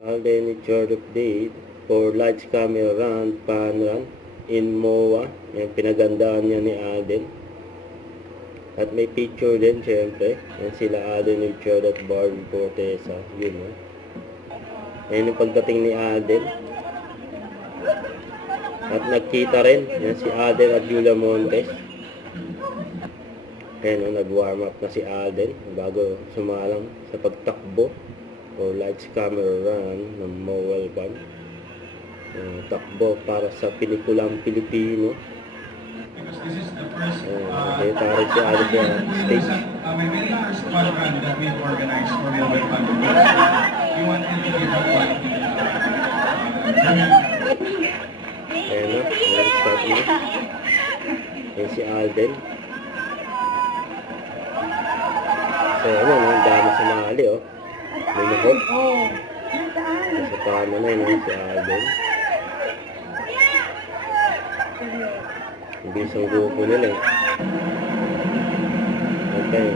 Alden Richard update for lights, camera, run, pan run in MOA. Yan, pinagandaan niya ni Alden. At may picture din, syempre. Yan sila Alden Richard at Barbie Fortesa. Yun, no? Yan yung pagdating ni Alden. At nagkita rin. Yan si Alden at Julia Montes. Ayan, no? Nag-warm up na si Alden bago sumalang sa pagtakbo or lights, camera, run ng Mowal Band. Takbo para sa pelikulang Pilipino. Kaya tayo si Alden sa stage. My very first fun run that we've organized for Mobile Fund. We wanted to give a point. Ayan, no? Start na. Ayan si Alden. So, ano, no? Ang dami sa mali, oh. Lumukot. Sa tama na yun, si Alden. Hindi isang grupo nila, eh. Okay.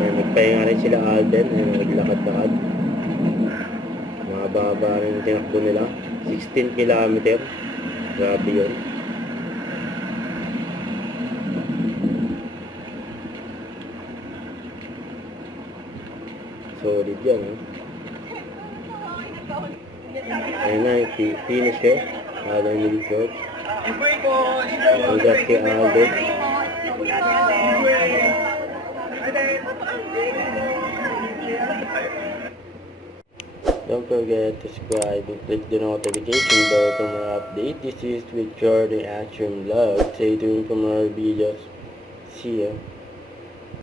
Ayan, nagpahinga rin sila Alden. Ayan, naglakad-lakad. Mahaba rin yung tinakbo nila. 16 kilometer. Grabe yun. Solid yan, eh. Ayan na, finisher. Alden Richard. Congrats kay Alden. Don't forget to subscribe and click the notification bell for more update. This is with Jordan Action Vlog. Stay tuned for more videos. See ya.